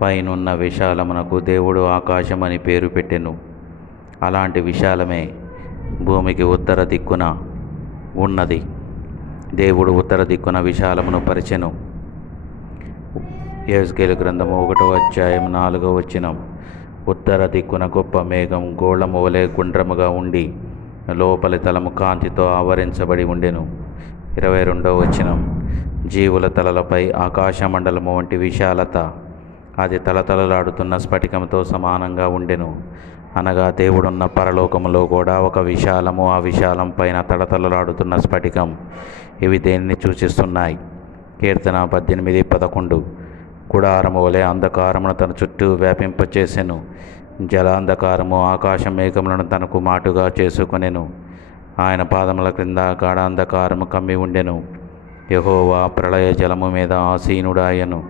పైనున్న విశాలమునకు దేవుడు ఆకాశమని పేరు పెట్టెను. అలాంటి విశాలమే భూమికి ఉత్తర దిక్కున ఉన్నది. దేవుడు ఉత్తర దిక్కున విశాలమును పరిచెను. యెహెజ్కేలు గ్రంథము 1వ అధ్యాయం 4వ వచనం. ఉత్తర దిక్కున గొప్ప మేఘం గోళము వలె గుండ్రముగా ఉండి లోపలి తలము కాంతితో ఆవరించబడి ఉండెను. 22వ వచనం. జీవుల తలలపై ఆకాశమండలము వంటి విశాలత, అది తలతలలాడుతున్న స్ఫటికంతో సమానంగా ఉండెను. అనగా దేవుడున్న పరలోకములో కూడా ఒక విశాలము, ఆ విశాలం పైన తలతలలాడుతున్న స్ఫటికం. ఇవి దేనిని సూచిస్తున్నాయి? కీర్తన 18:11. గుడారము వలె అంధకారమును తన చుట్టూ వ్యాపింపచేసెను. జలాంధకారము ఆకాశ మేఘములను తనకు మాటుగా చేసుకొనెను. ఆయన పాదముల క్రింద గాఢాంధకారము కమ్మి ఉండెను. యెహోవా ప్రళయ జలము మీద ఆసీనుడాయెను.